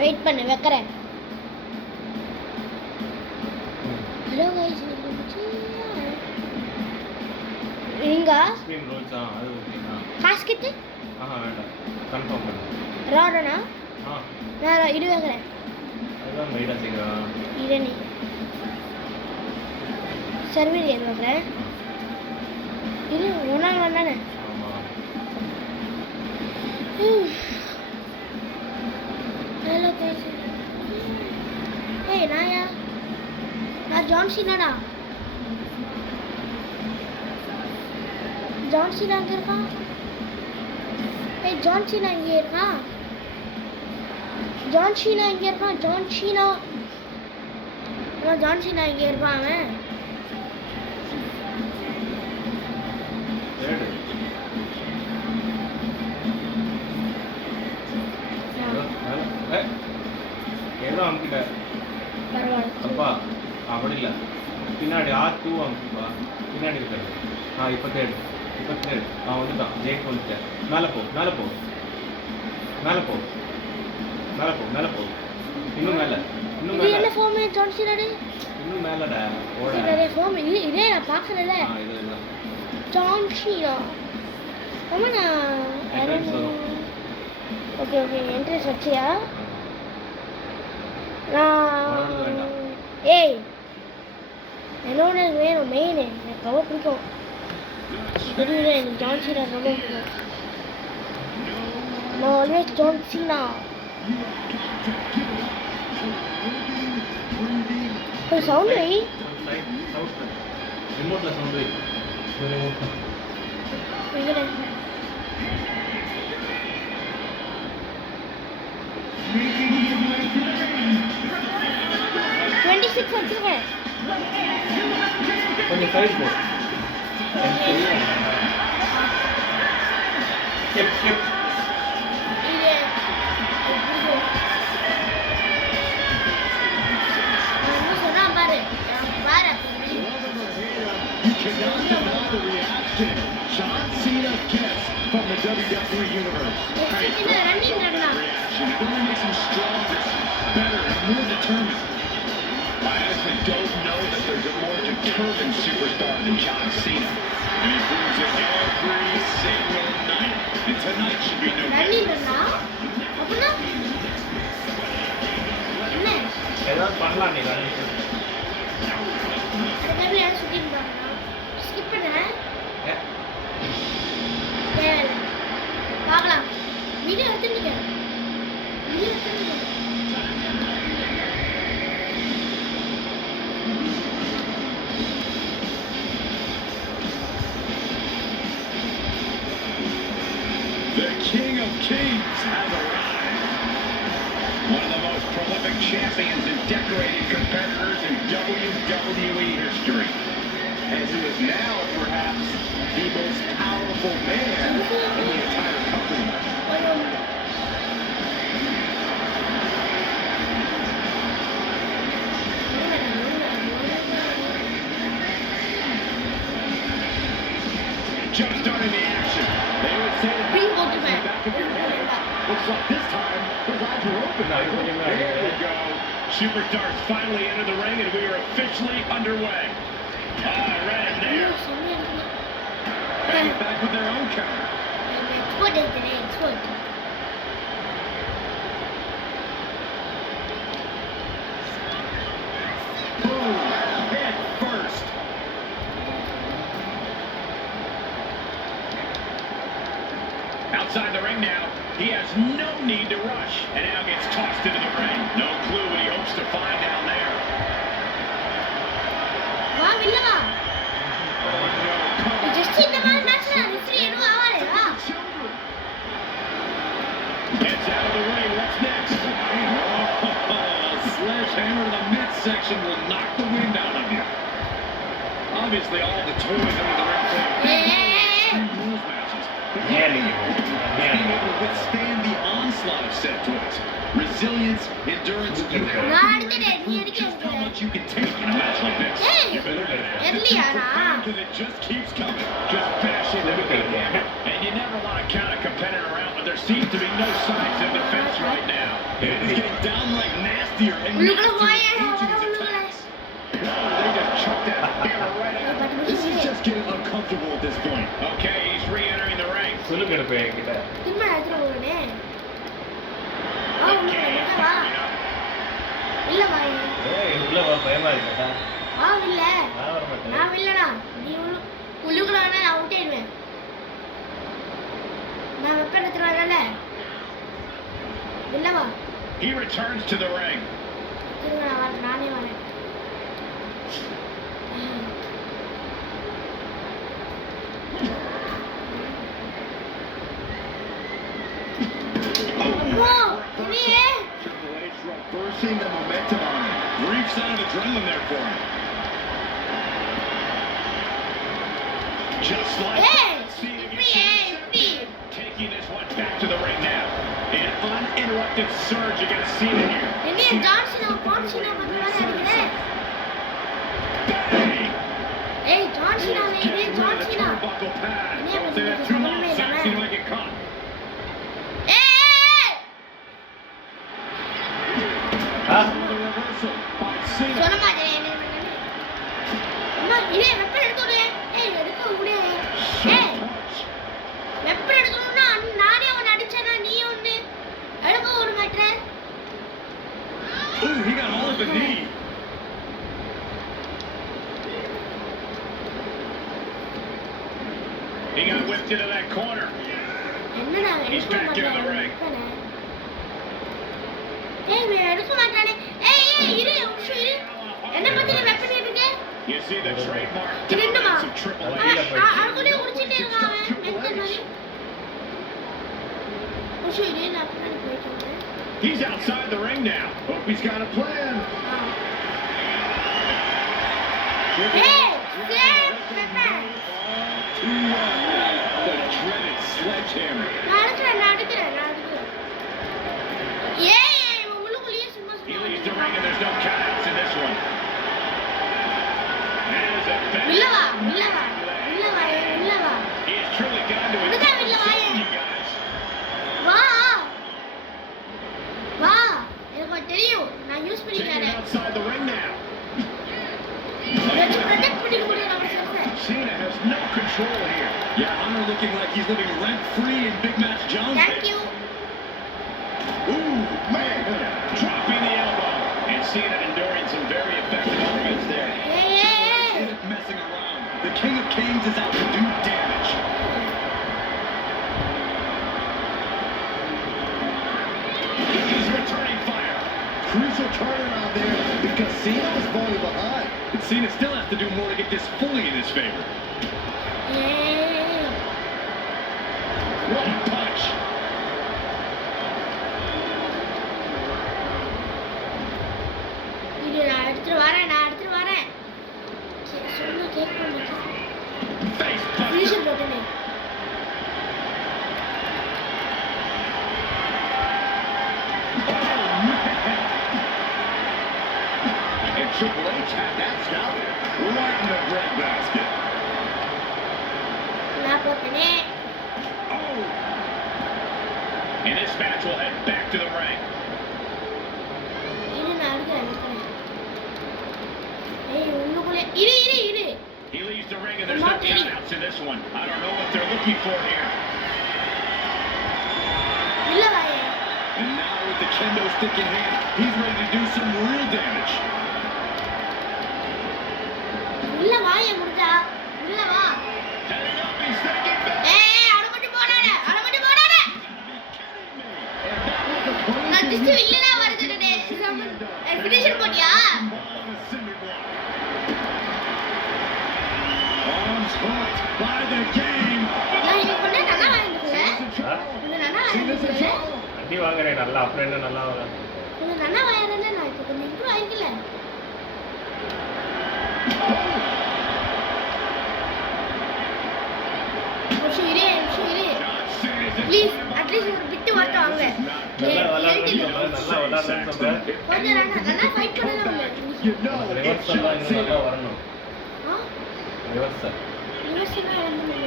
வெயிட் பண்ணு வைக்கிறேன். Hello guys இங்க ஸ்கிரீன் ரோல்ஸ் அது ஓகேனா காசு கிட்டு வேண்டாம் கன்ஃபார்ம் பண்ணு ராடனா நான் இது வைக்கிறேன். அதுதான் மைடா சீக்கிரம் இரனி சர்வர் ஏன் வைக்கிறேன். இது ஒன்றா வந்தானே. ஹலோ गाइस ஏய் நாயா நான் ஜான் சீனாடா. ஜான் சீனா எங்கே இருக்கான்? ஏய் ஜான் சீனா இங்கே இருக்கான். ஜான் சீனா இங்கே இருக்கான். ஜான் சீனா ஜான் சீனா இங்கே இருப்பான் அவன். ஏதோ அமுக்கிட்ட அப்பா அப்படி இல்லை பின்னாடி R2 அமுக்குப்பா பின்னாடி இருக்காரு இப்போ தேடு வந்துட்டான் ஜெயிக்கு வந்துட்டேன். மேலே போ இன்னும் மேலே இன்னும் மேலடா இதே நான் பார்க்கறேன்ல. இதுதான் ஜான் சீனா ஓகே என்ட்ரன்ஸ் வச்சியா? ஏய் என்னோட வேணும் மெயின் எனக்கு ரொம்ப பிடிக்கும். தெரியல எனக்கு ஜான் சீனா ரொம்ப பிடிக்கும். நான் ஆல்வேஸ் ஜான் சீனா. ஒரு சவுண்ட் வை. ரிமோட்ல சவுண்ட் வை. எங்கடா 26 வச்சிருக்கேன். கொஞ்சம் சைடு போ. Step John Cena gets from the WWE Universe. It only makes him stronger, better, and more determined. I honestly don't know that there's a more determined superstar than John Cena. And he proves it every single night. And tonight should be no different. ஏதாவது பண்ணலாம் நீ ஸ்கிப் பண்ண பார்க்கலாம். வீடியோ எடுத்துட்டு The King of Kings has arrived. One of the most prolific champions and decorated competitors in WWE history. And who is now perhaps the most powerful man in the entire company. Just starting the action. They would say that back of your head. Looks like this time his eyes were open. There we go. Superstars finally entered the ring and we are officially underway. Right in there. And back with their own counter. What is the name? What? Boom. Head first. Outside the ring now. He has no need to rush. And now gets tossed into the ring. No clue what he hopes to find down there. Gets out of the ring. What's next? Sledgehammer to the midsection will knock the wind out of you. Obviously, all the toys under the ring play rules matches. But being able to withstand the onslaught onslaught of set points. Resilience, endurance, you have நான் to be அடிக்கிறேன், நீ ready to prove அடிக்க just how வைக்கிற. much you can take in a match like this. Hey! You better have the Early-ஆ team prepared நான்? because it just keeps coming. Just bash into it. And you never want to count a competitor out, but there seems to be no signs of defense right now. It is getting downright nastier and உள்ளுக்குள்ள nastier போயே, with each of உள்ளுக்குள்ள. these attacks. Oh, they just chucked that hammer right out. This is just getting uncomfortable at this point. Okay, he's re-entering the ring. சொல்லுங்க எனக்கு என்கிட்ட திரும்ப எடுத்துட்டு போறேனே. வா உள்ளுக்குள்ள வா. இல்ல வா. ஏய் உள்ள வா பயமா இருக்கா வா இல்ல. நான் வர மாட்டேன் நான் இல்லடா. நீ உள்ளுக்குள்ள வந்தா நான் அவுட் ஆயிடுவேன். நான் வெப்பன் எடுத்துட்டு வரல. இல்ல வா. He returns to the ring. திரும்ப நான் வரேன். நானே வரேன். அம்மா, இனியே. Triple H reversing the momentum on him. Brief sign of adrenaline there for him. Just like Hey, that, Cena இப்படி, gets இப்படி. intercepted. Taking this one back to the ring now. An uninterrupted surge against Cena here. என்னைய ஜான்சனா பான்சினா பத்தி வேற அடிக்கிறேன். Bang! ஏய் ஜான்சனா Getting இது rid of the ஜான்சனா. turnbuckle pad. என்னைய Say பத்தி that too long, சம்பந்தமே Cena இல்லாம. seemed like it caught. ஏய் Another reversal by Cena. சொல்ல மாட்டேன் என்ன பண்ணு. அம்மா இதே வெப்பன் எடுத்து விடு. ஏய் எடுக்க விடு. ஏய் Punch. வெப்பன் எடுக்கணும்னா நானே அவன் அடிச்சேனா நீ ஒண்ணு எடுக்க விட மாட்டே. Ooh, he got all of the knee. He got whipped into that corner. என்னடா He's back in the ring. ஏய் நீ எடுக்க மாட்டானே. ஏய் இரு நிமிஷம் இரு. என்ன பத்தி நீ வெப்பன் எடுக்க? You see the trademark இருண்டுமா. dominance of Triple H. அதுக்குள்ளே உடிச்சிட்டே இருக்கான் அவன். மென்டல் மாதிரி. நிமிஷம் இரு நான் பின்னாடி போயிட்டு வரேன். He's outside the ring now. Hope he's got a plan. Hey, save Pepper. Too well. The dreaded sledgehammer. நான் எடுக்கிறேன். ஏய் இவன் உள்ளுக்குள்ளேயே சும்மா He சும்மா leaves the ring and there's no countouts in this one. There's a bad- உள்ள வா. He has truly gone to a உள்ள வா, different உள்ள zone, you guys. வா எனக்கு தெரியும் நான் யூஸ் Taking him பண்ணிக்கிறேன். outside the ring now. ஏதாச்சும் ப்ரொடெக்ட் பண்ணிக்க முடியும் நம்ம செல்ஃபை. Cena has no control here. Yeah, Hunter looking like he's living rent-free in Big Match Jones. Thank you. Ooh, man. Dropping the elbow. And Cena enduring some very effective offense there. ஏய் Isn't messing around. The King of Kings is out to do damage. He's returning fire. Crucial turnaround there because Cena was falling behind. But Cena still has to do more to get this fully in his favor. ஏய் What a punch. இது நான் எடுத்துட்டு வரேன். சொன்னா கேட்க மாட்டேன். Face buster. Finisher போட்டேனே. And Triple H had that scouted right in the breadbasket. நான் போட்டேனே. Oh! And this match will head back to the ring. இரு நான் எடுக்கிறேன். ஏய் உள்ளுக்குள்ளே இரு. He leaves the ring and there's no countouts in this one. I don't know what they're looking for here. இல்ல வாயே. And now with the kendo stick in hand, he's ready to do some real damage. உள்ள வாயே முடிஞ்சா. உள்ள வா. Heading up, he's thinking back. ஏய் அட மட்டும் போடாத. நான் திஸ்ட் இல்லனா வருதுடே. ஃபினிஷர் போட்டியா? Arms hooked by the game. நான் இது பண்ண நல்லா வாங்கிட்டேன். இது நல்லா வாங்கிட்டேன். அடி வாங்குறேன் நல்லா அப்புறம் என்ன நல்லா வாங்க இது நல்லா வாங்கினேன் நான் இப்போ கொஞ்சம் இம்ப்ரூவ் ஆயிக்கல. நிமிஷம் இரு. John Cena's in Please, front of him. At least ஒரு பிட்டு வரட்டும் வாங்க நல்லா விளையாடுறேன்னு சொல்றேன், நல்லா விளையாடுறேன்னு சொல்றேன். கொஞ்சம் நல்லா ஃபைட் பண்ணலாம் You know ரிவர்ஸ் it's எல்லாம் John இன்னும் நல்லா Cena. வரணும். ரிவர்ஸ் யூஎஸ்னா வந்து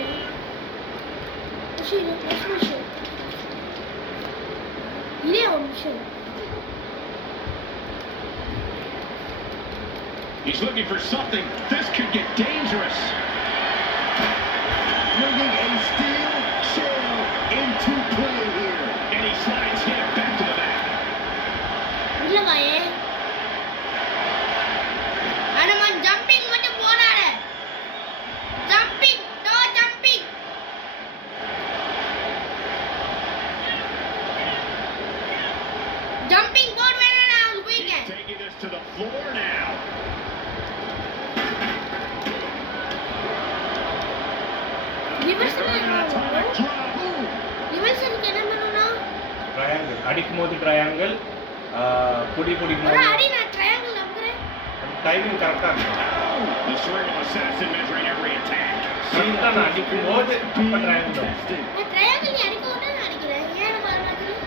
விஷயம் இதே ஒரு விஷயம் He's looking for something. This could get dangerous. Bringing a steel chair into play here. And he slides him back to the back. இல்லையே அனுமன் ஜம்பிங் மட்டும் போடாத ஜம்பிங் நோ ஜம்பிங் ஜம்பிங் போட் வேணா நான் போயிட்டேன் Taking this to the floor now. ரிவர்ஸ்ல Atomic drop. Ooh. ரிவர்ஸ்க்கு என்ன பண்ணனும் ட்ரையாங்கிள் அடிக்கும்போது ட்ரையாங்கிள் புடி ஒரு பிடிக்கும்போது அடி நான் ட்ரையாங்கிள் நம்புறேன் டைமிங் கரெக்டாக இருக்கும். The cerebral assassin measuring every attack. கரெக்டாக நான் அடிக்கும்போது அப்போ ட்ரையாங்கிள் வரும். Tested. நான் ட்ரையாங்கிள் அடிக்க விட்டா நான் அடிக்கிறேன் ஏன் வர மாட்டேங்குது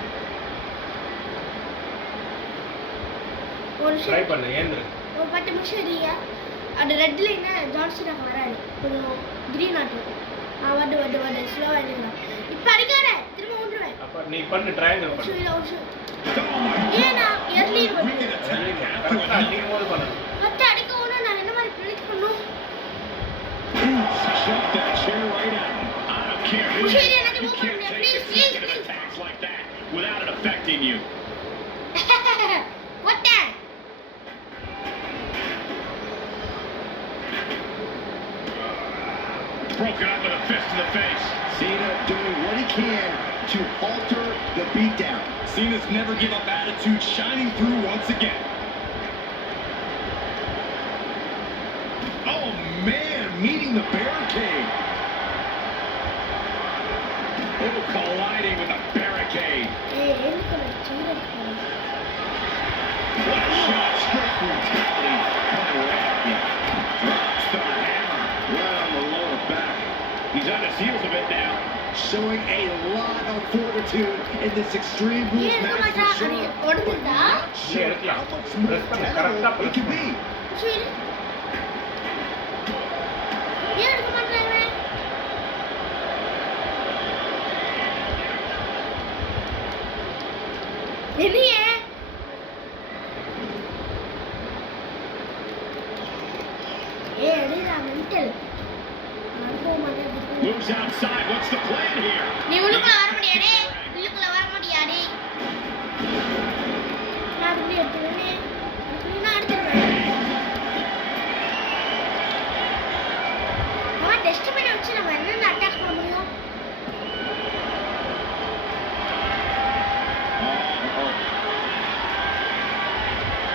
ஒரு ட்ரை நிமிஷம் பண்ணு ஏந்திரு. ஒரு 10 நிமிஷம் இருங்க அந்த ரெட் லைன் ஜான்சன் வராது கொஞ்சம் கிரீன் ஆட்டும் வந்து ஸ்லோவாக எழுதுங்க இப்போ அடிக்காத திரும்ப ஒன்றுவேன் அப்போ நீ பண்ணு ட்ரையாங்கிள் பண்ணு. Oh my ஏன் நான் early We can attack after கரெக்டாக a அடிக்கும்போது பண்ணணும். ஃபர்ஸ்ட் அடிக்க ஒன்று நான் என்ன மாதிரி ப்ரெடிக்ட் பண்ணும் Shut that chair right out. I don't care who Push it you in, are. I can You move can't on there. take Please, a please, second of please. attacks like that without it affecting you. What the? Broken up with a fist to the face. Cena doing what he can to alter the beatdown. Cena's never give up attitude shining through once again. Oh man, meeting the barricade. Oh, colliding with a barricade. ஏய் எனக்கு சீர What a shot, straight brutality coming right at you. Drops the hammer right on the lower back. He's on his heels a bit now. Showing a lot of fortitude in this extreme rules ஏன் எடுக்க match மாட்டா for அது sure. ஓடுதுடா Sure, how much more tenable it can be. சீர ஏன் எடுக்க மாட்டாங்க வெளியே ஏய் அடிடா மென்டல் அனுபவம் மாட்டேன் Moves outside. What's the plan here? நீ உள்ளுக்குள்ள வர முடியாதே உள்ளுக்குள்ள வர முடியாதே நான் அப்படி எடுத்துருவேன் நான் எடுத்துருவேன் அவன் டெஸ்ட் பண்ணி வச்சு நம்ம என்னென்ன அட்டாக் பண்ண முடியும்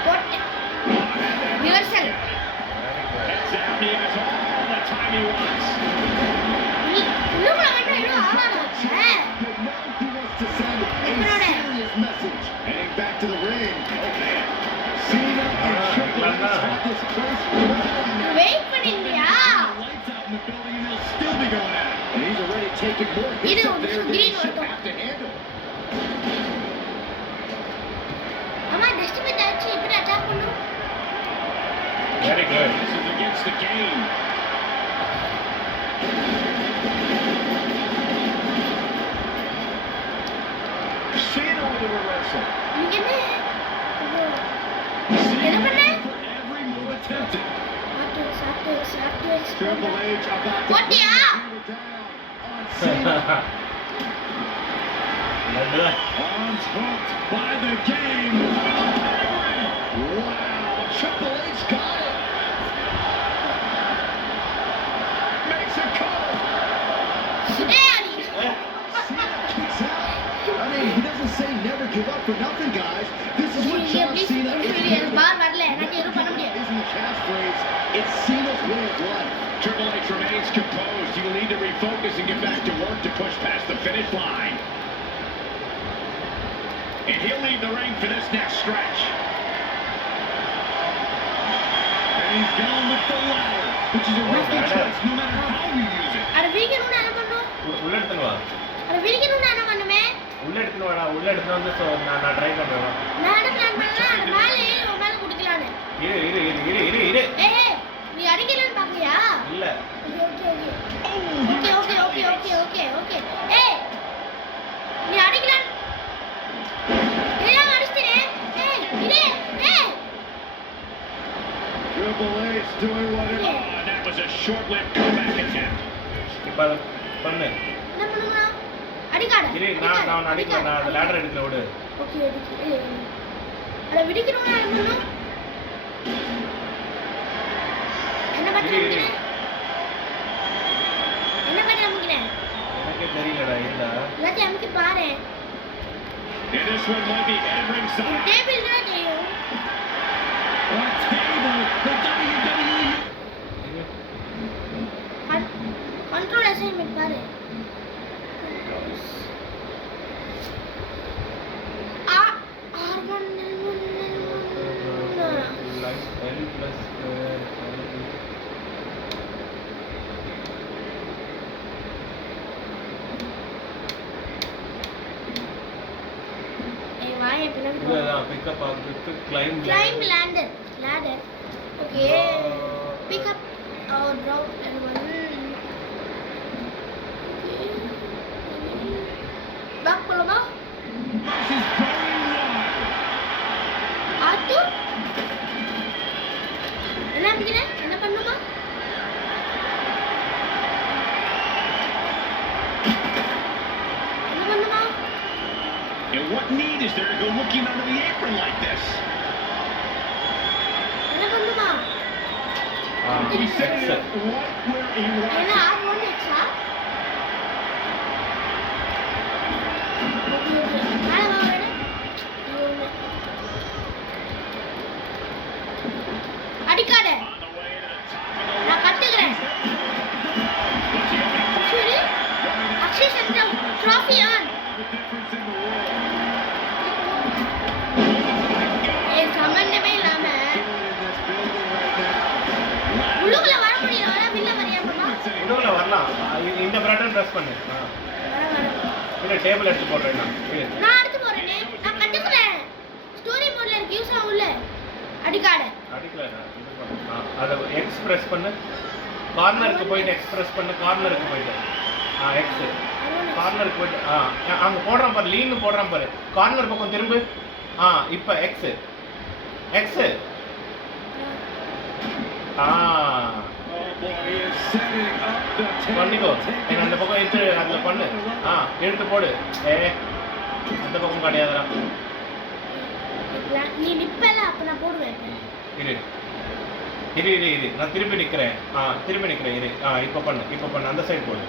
போட்டேன் reversal Heads out. He has all the time he wants. நீ உள்ளுக்குள்ள வந்து இன்னும் ஆவாடா But now he wants to send a serious message. Heading back to the ring. Oh man. Cena and Triple H have this place rolling now. Wait பண்ணிருந்தியா The lights out in the building and they'll still be going at it. And he's already taken more hits up there than he should have to handle. அம்மா டெஸ்ட் பண்ணி வச்சு எப்படி அட்டாக் பண்ணும் very good. This is against the game. Cena with a reversal. நீங்க என்ன Cena பண்ண? for every move attempted. சாப்பிட்டு Triple H about to bring What the down on Cena. நல்லதா. Arms hooked by the game. Wow, Triple H got it. Makes a cover. Cena kicks out. I mean, he doesn't say never give up for nothing, guys. This is what John Cena is known பார் வரல எனக்கு எதுவும் பண்ண முடியாது Isn't the catchphrase? It's Cena's way of life. Triple H remains composed. He will need to refocus and get back to work to push past the finish line. And he'll leave the ring for this next stretch. And he's going with the ladder, which is a risky choice no matter how you use it. அட வீக்கணும் என்ன பண்ணும் உள்ள எடுத்துன்னு வா. அட வீக்கணும் என்ன பண்ணுமே உள்ள எடுத்துட்டு வாடா, உள்ள எடுத்துட்டு வந்து நான் ட்ரை பண்றேன். நான் என்ன பிளான் பண்ணேன், அது மேலே ஏறி உன் மேலே குடிக்கலான்னு. இரு. ஏய் நீ அடிக்கலன்னு பாக்கலையா? இல்ல. ஓகே. ஏய் நீ அடிக்கலன்னு ஏன் அடிச்சிட்டே? ஏய் இரு. ஏய் Triple H doing whatever. Oh, that was a short-lived comeback attempt. இப்ப பண்ணு. என்ன பண்ணுமா? அடிக்காத. இரு நான் அடிக்கல, நான் அந்த லேடர் எடுக்கல விடு. ஓகே. அட விடிக்கணும்னா என்ன பண்ணனும்? என்ன பண்ணு? எனக்கே தெரியலடா இல்ல. எல்லாத்தையும் அமுக்கி பாரு. And this one might be head ringside. Table தான் தெரியும். On table, the WWE. Control assignment பாரு. R1 L plus வாயை பின்னாடி இதுதான் pick up climb ladder. Okay. Pick up or drop and one. Back போலாமா? ஆத்து என்ன பண்ணுமா? And what need is there to go looking under the apron like this? என்ன பண்ணுமா? He set it up right where he wants. என்ன R1 எக்ஸா? அடிக்காத. நான் கட்டுகிறேன். சரி. அக்ஷய் சந்திரம் ட்ராஃபி ஆன். சம்பந்தமே இல்லாம உள்ளுக்குள்ள வர முடியல. வெளில வரையாமமா? உள்ளுக்குள்ள வரலாம். இந்த பட்டன் பிரஸ் பண்ணு. இல்ல டேபிள் எடுத்து போடுறேன் நான் எடுத்து போறேனே. நான் கட்டுக்கிறேன். ஸ்டோரி மோட்ல இருக்கு. யூஸ் ஆகும்ல. அடிக்காத. அடிக்கல அத எக்ஸ் பிரஸ் பண்ணு. கார்னருக்கு போய்ட்டு எக்ஸ் பிரஸ் பண்ணு. கார்னருக்கு போய்ட்டு எக்ஸ் கார்னருக்கு போய்ட்டு அங்க போடுறான் பாரு. லீன் போடுறான் பாரு. கார்னர் பக்கம் திரும்பு. இப்போ எக்ஸ் பண்ணிக்கோ. அந்த பக்கம் எடுத்து அதுல பண்ணு. எடுத்து போடு. அந்த பக்கம் கிடையாதுடா. நீ நிப்பல அப்ப நான் போடுவேன். இரு நான் திருப்பி நிக்கிறேன். இரு. இப்போ பண்ணு அந்த சைடு போடு.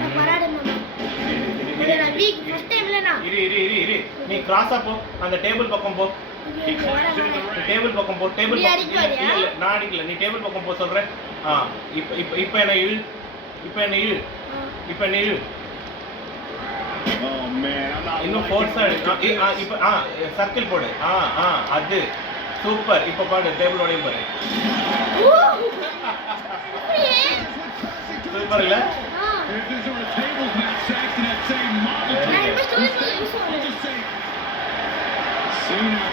நான் பராட மாமா. நான் வீக் ஃபர்ஸ்ட் டைம்ல நான். இரு நீ கிராஸா போ. அந்த டேபிள் பக்கம் போ. டேபிள் பக்கம் போ. டேபிள் இல்ல நான் அடிக்கல. நீ டேபிள் பக்கம் போ சொல்றேன். இப்போ என்ன இழு. Oh man, I'm not. இன்னும் ஃபோர்ஸா இப்போ சர்க்கிள் போடு. அது சூப்பர். இப்போ பாரு டேபிளோட பாரு. சூப்பர் இல்ல? If this were a tables match, Saxton had same model. Cena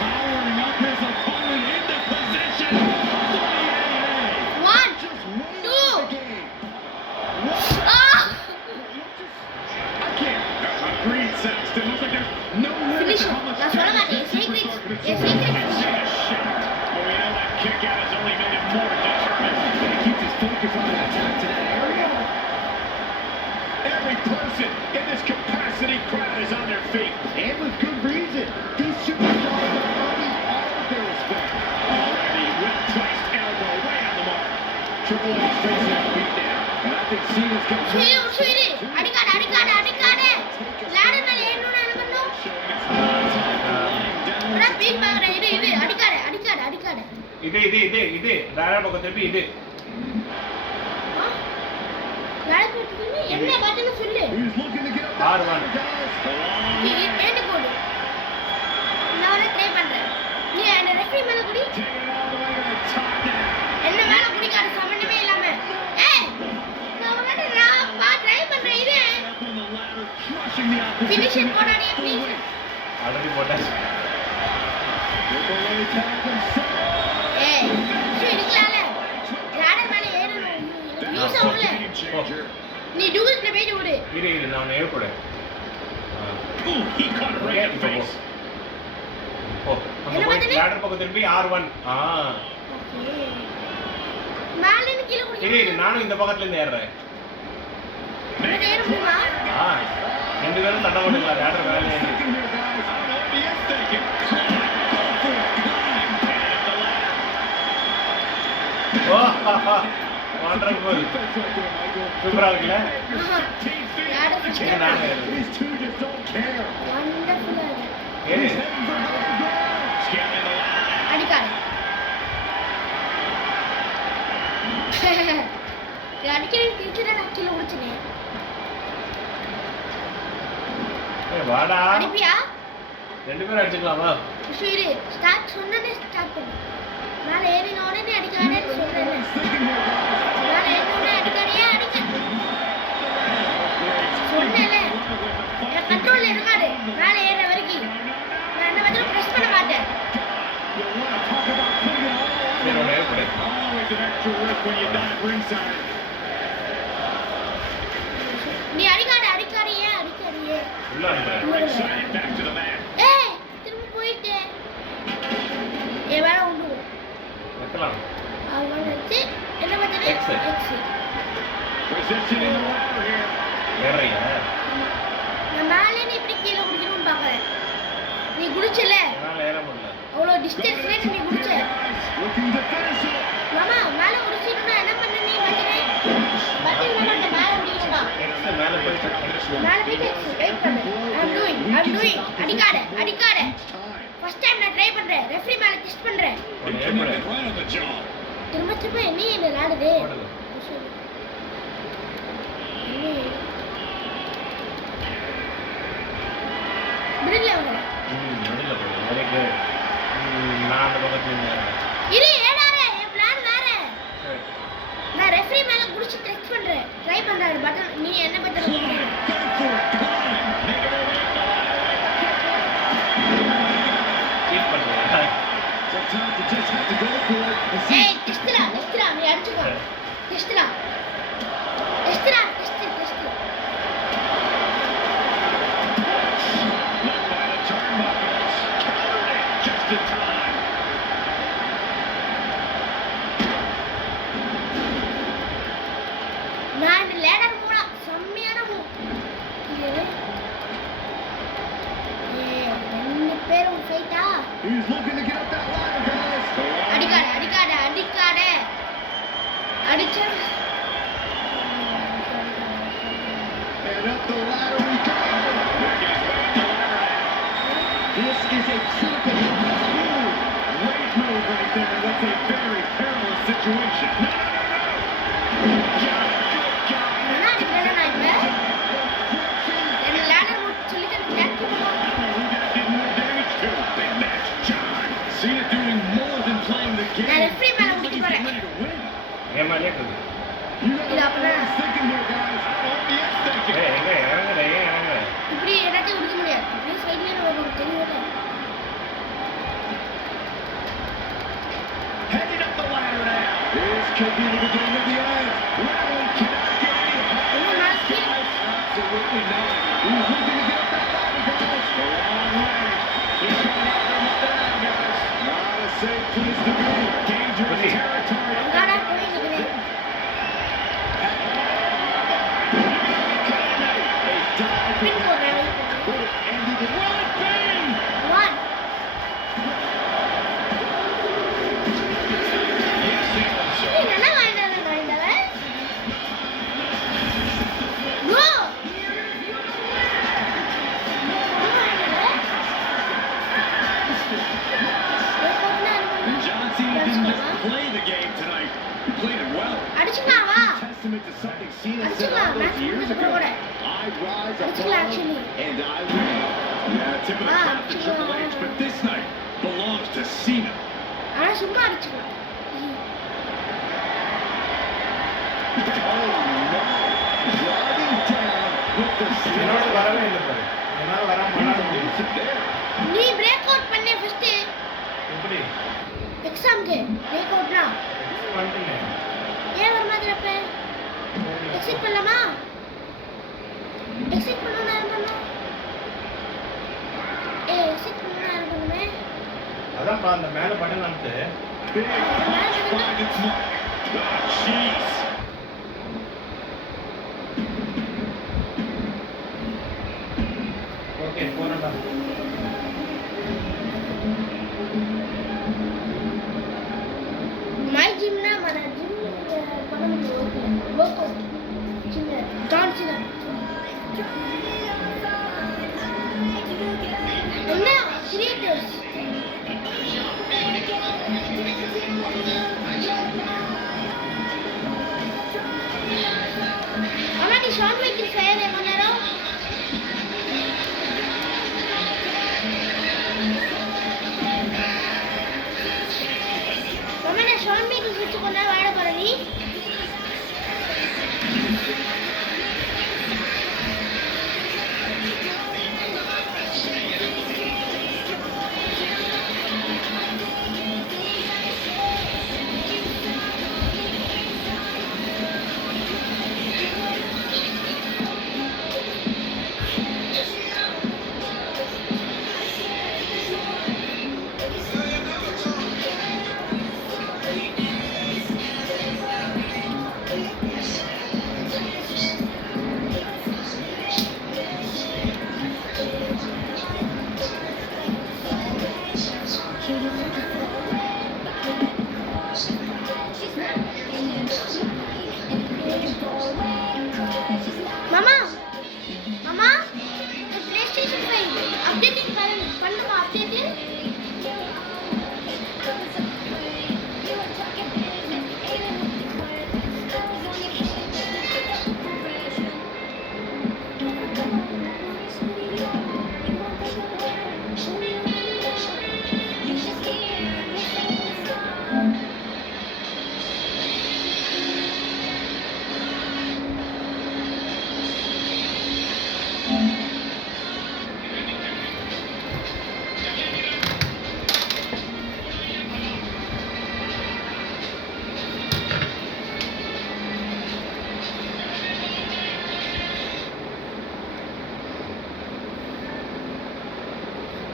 powering up his opponent into position. 1 2 I can't. Agreed, Saxton. Looks like there's no limit to how much that's what I'm at. But we know that kick out has only made him more determined. He keeps his focus on the attack to that area. Every person in this capacity crowd is on their feet. And with good reason. These superstars are earning all of their respect. Already well-placed elbow right on the mark. Triple H facing a beat down. And I think Cena's got அடிக்காத. லாடர் மேல ஏறணும்னா என்ன பண்ணனும்? அட பீக் பாக்குறேன். இரு அடிக்காத. இது லாடர் பக்கம் திருப்பி இது. லாடர் பக்கம் திருப்பி என்ன பட்டன்னு சொல்லு. R1 நீ ஏண்டு போடு. நான் ட்ரை பண்றேன். நீ அந்த ரெஃபரி மேல குடி. என்ன மேல குடிக்காத சம்பந்தமே இல்லாம. ஏய் நான் ட்ரை பண்றேன். இது crushing the opposition. ஃபினிஷர் போடாதே ப்ளீஸ். ஆல்ரெடி போட்டாச்சு. ஏய் சரிங்களால லாடர் மேல ஏறணும். யூஸ் ஆகல. நீ டூல்ஸ்ல போய் ஓடு. இரு நான் ஏற போறேன். Ooh, he caught it right in the face. Ladder பக்கம் திரும்பி R1. ஓகே. மேல இருந்து கீழ குடிங்க. இரு நானும் இந்த பக்கத்துல இருந்து ஏறறேன். ஏற முடியுமா? ரெண்டு பேரும் தட்ட மாட்டீங்களா லாடர் மேல ஏறி. வண்டர்ஃபுல். சூப்பரா இருக்குல்ல? லாடர் இது நான் These two just don't care. வண்டர்ஃபுல்லா இருக்கு. ஏய் அடிக்காத. அடிக்கிறேன் கிழிச்சுடா நான் கீழே உடைச்சினேன். வாடா. அடிப்பியா? ரெண்டு பேரும் அடிச்சுக்கலாம் வா. சரி ஸ்டார்ட் சொன்னனே ஸ்டார்ட் பண்ணு. மேல ஏறின உடனே அடிக்காதேன்னு சொல்றேன். மேல ஏறின உடனே அடிக்காதே அடிக்க. சொன்னேனே. என் கண்ட்ரோல்ல இருக்காது. மேல ஏற வரைக்கும். நான் என்ன பண்றது பிரஸ் பண்ண மாட்டேன். Always an extra risk when you're done at ringside. நீ அடிக்காதே. உள்ள அனுப்புறேன். Ringside, back to the mat. ஏய் திரும்ப போயிட்டே. வேற ஒண்ணு. வைக்கலாம். அவன் வந்து என்ன பண்றது? X. Position in the ladder here. ஏறறியா? நான் மேலே நீ இப்படி கீழே குடிக்கணும்னு பார்க்கறேன். நீ குடிச்சல என்னால ஏற முடியல. அவ்வளோ டிஸ்டன்ஸ்ல நீ குடிச்ச. Looking to finish it. மாமா மேலே குடிச்சிருந்தா என்ன பண்ண நீ பட்டனே? பட்டன் மாட்ட மேலே குடிக்கணுமா? X மேல போய் மேலே போய் வெயிட் பண்ணு. I'm doing. அடிக்காத. ஃபர்ஸ்ட் டைம் நான் ட்ரை பண்றேன். ரெஃபரி மேல கிஸ் பண்றேன். And connected right on the jaw. திரும்ப நீ என்ன விளையாடுதே? பிரிட்ல வர. நடுல போடு. Very good. நான் அந்த பக்கத்துல இருந்தேன். இரு ஏடாரே என் பிளான் வேற. நான் ரெஃபரி மேல குடிச்சு டெஸ்ட் பண்றேன். ட்ரை பண்றேன் பட்டன் நீ என்ன பண்ற? கீப் பண்ணுங்க. Sometimes you just have to go for it and see. ஏய் டெஸ்ட்ரா நீ அடிச்சுக்கோ. டெஸ்ட்ரா. Test. Left by the turnbuckles. Covered it just in time. நான் லேடர் மூடா செம்மையான மூ. ரெண்டு பேரும் ஃபைட்டா? He's looking to get up that ladder, guys. அடிக்காத. அடிச்சா And up the ladder we go. This is a critical move. Great move right there. That's a very perilous situation. No. என்ன அடிக்கிறேன் நான் இப்ப? என்ன லேடர் மூட் சொல்லிட்டு எனக்கு Did more damage to. They matched John. Cena doing more than playing the game. நான் ரெஃபரி மேல குடிக்க He's போறேன். ready to win. ஏமாலே இருக்குது. You know இது what அப்பனா he's thinking here, guys. Oh, he is thinking. எங்க இறங்குற. இப்படி எல்லாத்தையும் குடிக்க முடியாது. அப்படியே சைடுல ஒரு தெரியல. Heading up the ladder now. This could be the beginning of the end. Riddle cannot get any higher. என்ன மாஸ்கி? Absolutely not. He's looking to get up that ladder, guys. A long way. He's going out there with that, guys. Not a safe place to be. Dangerous territory. அங்கடா போயிடுறேன். A dive பின் போறேன். would have ended it. Will it be? 1 Yes, it was. நீ நல்லா வாங்கிட்டல. Bro. John Cena didn't just play the game tonight. He played it well. அடிச்சுக்கலாம் வா. Testament to something Cena said அடிச்சுக்கலாம். all those match years முடிஞ்ச ago. கூட. I rise அடிச்சுக்கலாம் above actually. and I win. Yeah, tip of the cap to Triple H, but this night belongs to Cena. ஆனா சும்மா அடிச்சுக்கலாம். Oh no! Driving down with the என்னோட வரவே இல்லை பாரு. அதனால வராம விளையாட முடியும். நீ பிரேக் அவுட் பண்ணே ஃபர்ஸ்ட் எப்படி எக்ஸாம்க்கு பிரேக் அவுட்னா வந்துட்டேன். ஏன் வர மாதிரி அப்ப எக்ஸிட் பண்ணலாமா? எக்ஸிட் பண்ணனும் என்ன பண்ணனும்? எக்ஸிட் பண்ணனும் என்ன பண்ணுமே? அதான்ப்பா அந்த மேல பட்டன் அமுத்து. Big find its mark. Oh, jeez. Okay போறடா. மை ஜிம்னா మన జిమ్ பண்ண முடியும் ஒர்க் அவுட் சின்ன டான்ஸ் என்ன கிரியேட்டர்ஸ் அம்மா நீ ஷார்ட் மேக்கிங் செய்யற எவ்வளவு நேரம் அம்மா நான் ஷார்ட் மேக்கிங் வச்சு கொண்டா வாட போற நீ மாமா மாமா PlayStation 5 அப்டேட்டிங் பண்ணுமா அப்டேட்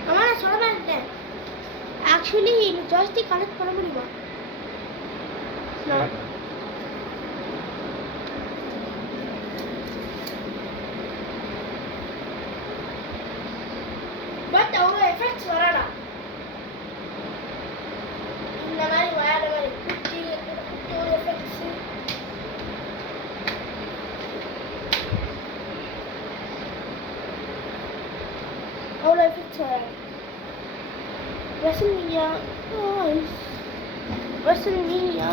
அம்மா நான் சொல்ல மாட்டேன் ஆக்சுவலி இந்த ஜாய்ஸ்டிக் கனெக்ட் பண்ண முடியுமா பட் அவங்க எஃபெக்ட்ஸ் வராதா இந்த மாதிரி வராத மாதிரி குட்டி ஒரு எஃபெக்ட்ஸ் அவ்வளோ எஃபெக்ட்ஸ் வராது WrestleMania, guys. WrestleMania.